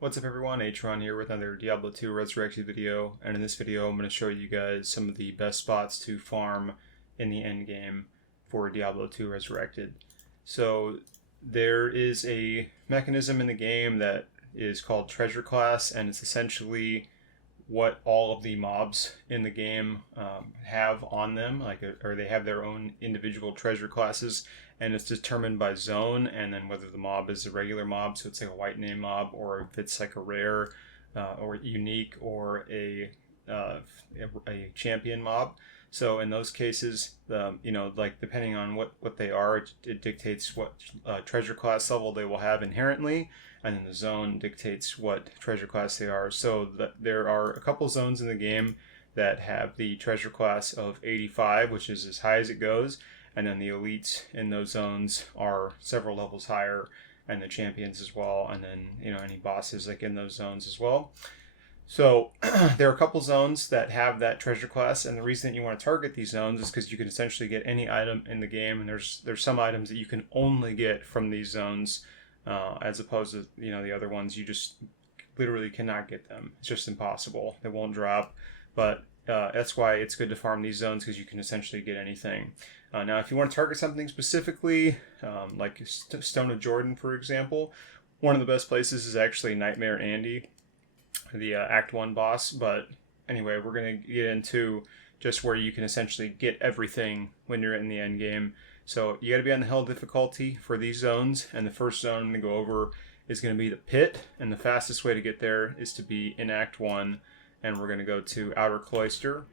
What's up everyone, Atron here with another Diablo 2 Resurrected video, and in this video I'm going to show you guys some of the best spots to farm in the endgame for Diablo 2 Resurrected. So there is a mechanism in the game that is called treasure class, and it's essentially what all of the mobs in the game have on them, or they have their own individual treasure classes, and it's determined by zone, and then whether the mob is a regular mob, so it's like a white name mob, or if it's like a rare or unique, or a champion mob. So in those cases, like depending on what they are, it dictates what treasure class level they will have inherently, and then the zone dictates what treasure class they are. So there are a couple zones in the game that have the treasure class of 85, which is as high as it goes, and then the elites in those zones are several levels higher, and the champions as well, and then any bosses like in those zones as well. So there are a couple zones that have that treasure class, and the reason that you want to target these zones is because you can essentially get any item in the game, and there's some items that you can only get from these zones, as opposed to the other ones you just literally cannot get them. It's just impossible. They won't drop, but that's why it's good to farm these zones, because you can essentially get anything. Now, if you want to target something specifically, like Stone of Jordan, for example, one of the best places is actually Nightmare Andy, the Act 1 boss. But anyway, we're going to get into just where you can essentially get everything when you're in the end game. So you got to be on the hell difficulty for these zones, and the first zone I'm going to go over is going to be the pit, and the fastest way to get there is to be in Act 1, and we're going to go to Outer Cloister.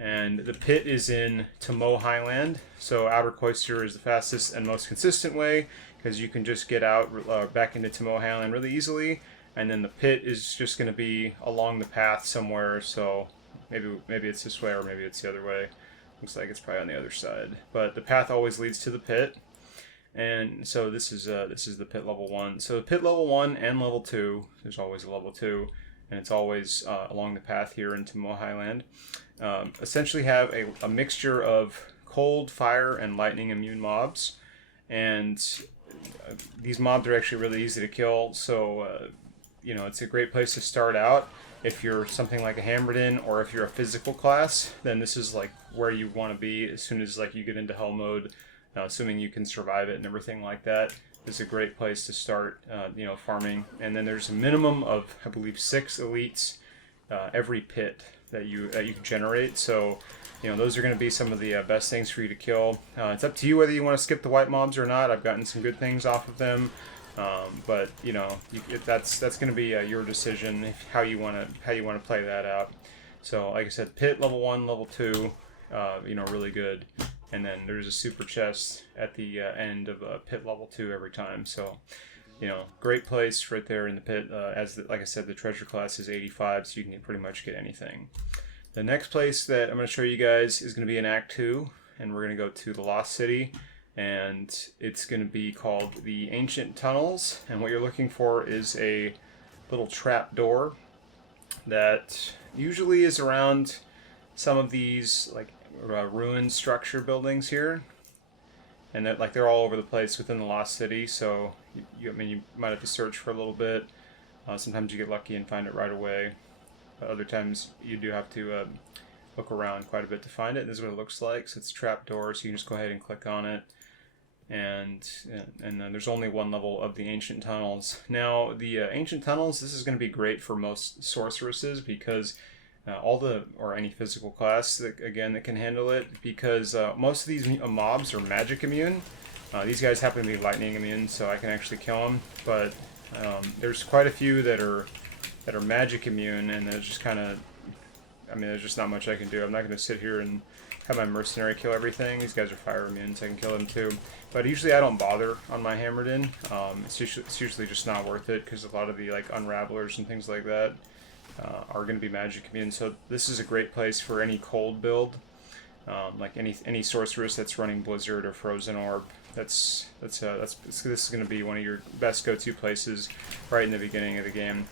And the pit is in Tomo Highland, so Outer Cloister is the fastest and most consistent way, because you can just get out back into Tomo Highland really easily. And then the pit is just going to be along the path somewhere, so maybe it's this way or maybe it's the other way. Looks like it's probably on the other side, but the path always leads to the pit. And so this is the pit level 1. So the pit level 1 and level 2, there's always a level 2, and it's always along the path here in Tomo Highland. Essentially have a mixture of cold, fire, and lightning immune mobs, and these mobs are actually really easy to kill, so it's a great place to start out. If you're something like a Hammerden, or if you're a physical class, then this is like where you want to be as soon as you get into hell mode, assuming you can survive it and everything like that. It's a great place to start farming. And then there's a minimum of, I believe, 6 elites every pit that you can generate. So those are going to be some of the best things for you to kill. It's up to you whether you want to skip the white mobs or not. I've gotten some good things off of them, but that's going to be your decision how you want to play that out. So like I said, pit level 1, level 2, really good. And then there's a super chest at the end of pit level 2 every time. So great place right there in the pit. Like I said, the treasure class is 85, so you can pretty much get anything. The next place that I'm going to show you guys is going to be in Act 2, and we're going to go to the Lost City, and it's going to be called the Ancient Tunnels. And what you're looking for is a little trap door that usually is around some of these ruined structure buildings here, and that they're all over the place within the Lost City. So you might have to search for a little bit. Sometimes you get lucky and find it right away. Other times you do have to look around quite a bit to find it. This is what it looks like. So it's a trap door, so you can just go ahead and click on it. And then there's only one level of the Ancient Tunnels. Now the Ancient Tunnels, this is going to be great for most sorceresses, because or any physical class that can handle it, because most of these mobs are magic immune. These guys happen to be lightning immune, so I can actually kill them. But there's quite a few that are magic immune, and there's just there's just not much I can do. I'm not going to sit here and have my mercenary kill everything. These guys are fire immune, so I can kill them too. But usually I don't bother on my Hammerden. It's usually just not worth it, because a lot of the unravelers and things like that are going to be magic immune. So this is a great place for any cold build, like any sorceress that's running Blizzard or Frozen Orb. This is going to be one of your best go-to places right in the beginning of the game.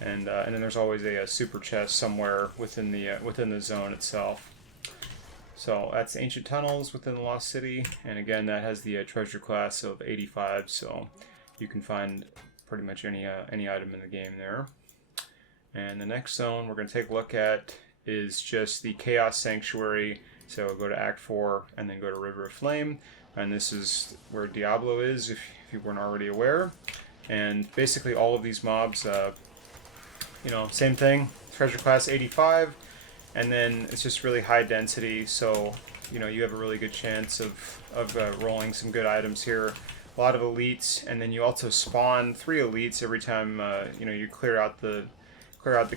And then there's always a super chest somewhere within the zone itself. So that's Ancient Tunnels within the Lost City, and again that has the treasure class of 85. So you can find pretty much any item in the game there. And the next zone we're going to take a look at is just the Chaos Sanctuary. So go to Act 4 and then go to River of Flame. And this is where Diablo is, if you weren't already aware. And basically all of these mobs, you know, same thing, treasure class 85. And then it's just really high density, so you know you have a really good chance of rolling some good items here. A lot of elites, and then you also spawn 3 elites every time you know you clear out the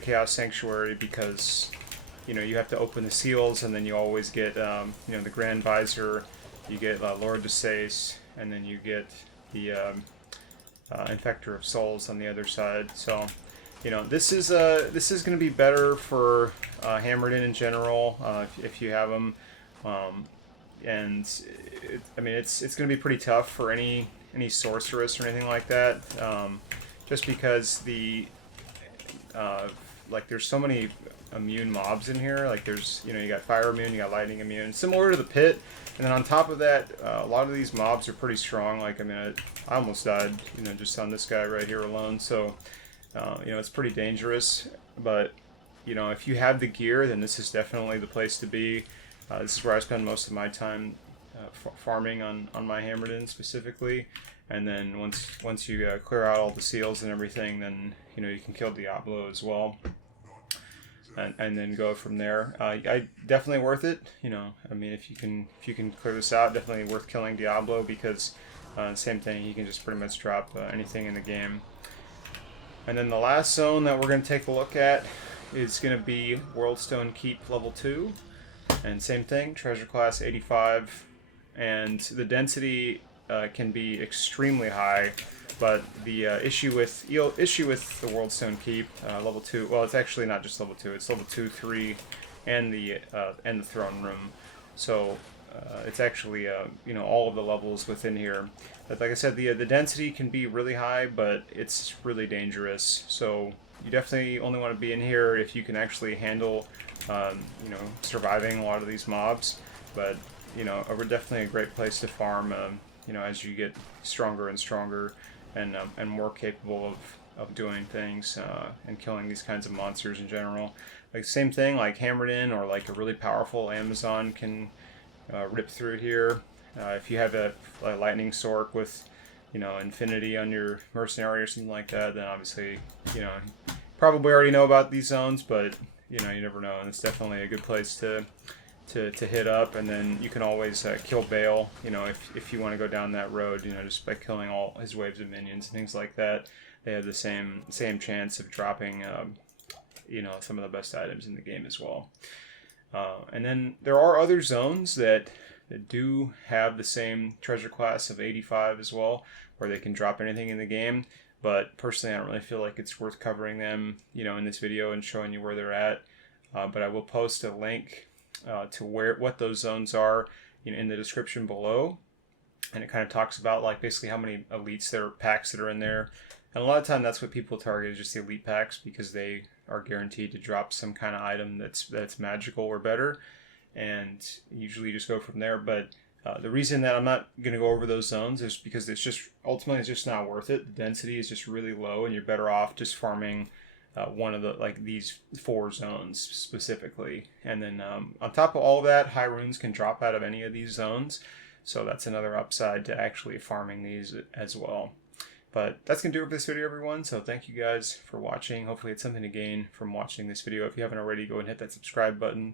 Chaos Sanctuary, because you know you have to open the seals, and then you always get you know the Grand Visor, you get Lord de Sace, and then you get the Infector of Souls on the other side. So you know this is going to be better for Hammered in general if you have them, and I mean it's going to be pretty tough for any sorceress or anything like that, just because the like there's so many immune mobs in here. Like there's, you know, you got fire immune, you got lightning immune, similar to the pit. And then on top of that, a lot of these mobs are pretty strong. Like I mean, I almost died, you know, just on this guy right here alone. So you know, it's pretty dangerous. But you know, if you have the gear, then this is definitely the place to be. This is where I spend most of my time farming on my Hammered in specifically. And then once you clear out all the seals and everything, then you know you can kill Diablo as well, and then go from there. I definitely worth it. You know, I mean, if you can clear this out, definitely worth killing Diablo, because same thing, you can just pretty much drop anything in the game. And then the last zone that we're going to take a look at is going to be Worldstone Keep level 2, and same thing, treasure class 85, and the density can be extremely high, but the issue with the Worldstone Keep level 2, well, it's actually not just level 2, it's level 2, 3, and the throne room. So it's actually you know, all of the levels within here. But like I said, the density can be really high, but it's really dangerous. So you definitely only want to be in here if you can actually handle you know, surviving a lot of these mobs. But you know, definitely a great place to farm. You know, as you get stronger and stronger, and more capable of doing things and killing these kinds of monsters in general. Like same thing, like Hammered in or like a really powerful Amazon can rip through here. If you have a lightning sork with, you know, infinity on your mercenary or something like that, then obviously, you know, probably already know about these zones, but you know, you never know, and it's definitely a good place to hit up. And then you can always kill Bale, you know, if you want to go down that road, you know, just by killing all his waves of minions and things like that. They have the same chance of dropping, you know, some of the best items in the game as well. And then there are other zones that do have the same treasure class of 85 as well, where they can drop anything in the game. But personally, I don't really feel like it's worth covering them, you know, in this video and showing you where they're at. But I will post a link to what those zones are, you know, in the description below, and it kind of talks about like basically how many elites packs that are in there. And a lot of time that's what people target, is just the elite packs, because they are guaranteed to drop some kind of item that's magical or better, and usually you just go from there. But the reason that I'm not going to go over those zones is because it's just ultimately it's just not worth it. The density is just really low, and you're better off just farming one of the, like, these 4 zones specifically. And then on top of all of that, high runes can drop out of any of these zones, so that's another upside to actually farming these as well. But that's going to do it for this video, everyone. So thank you guys for watching. Hopefully it's something to gain from watching this video. If you haven't already, go and hit that subscribe button,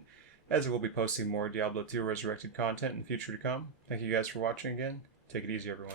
as we'll be posting more Diablo 2 Resurrected content in the future to come. Thank you guys for watching again. Take it easy, everyone.